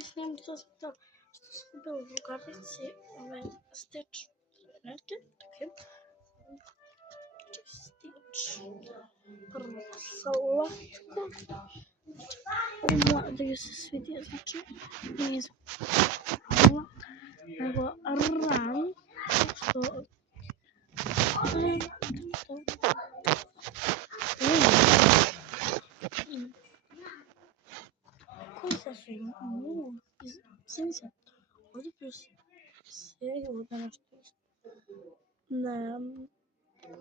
ovdje snimam to zato što sam bila u drugarici stič trenerke. Stič prvo slatko. Da ju se svidio, znači nije zapala, nego ran, što koji sad su svi se ovdje plus seriju da nešto nemam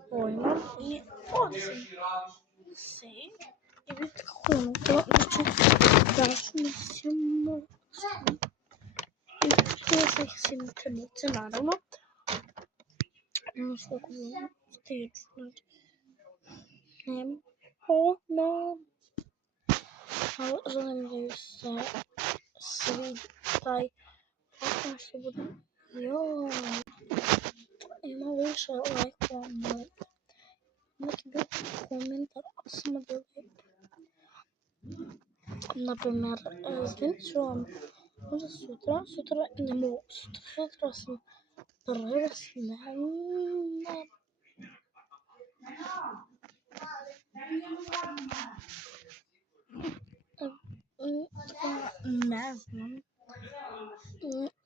pojma i ovdje sam se i vidite kako je ono znači strašno silno i to još nekih silnih trenuci naravno svako stiču znači nemam pojma. Želim da ju se svidi taj podcast što bude ima više lajkova neki bio komentar samo da lijep naprimjer snimit ću vam možda sutra ne mogu sutra sam presnema ne znam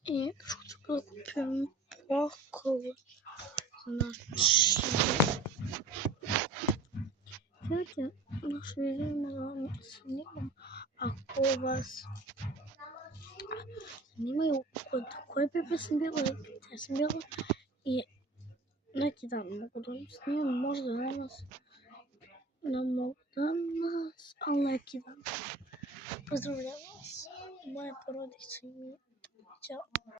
i sutra kupim pakao znači vidite naš vidimo da vam snimam ako vas zanimaju kod koje bebe sam bila i gdje sam bila i neki dan mogu da vam snimam možda danas ne mogu danas ali neki dan pozdravljam vas moje porodice i ćao.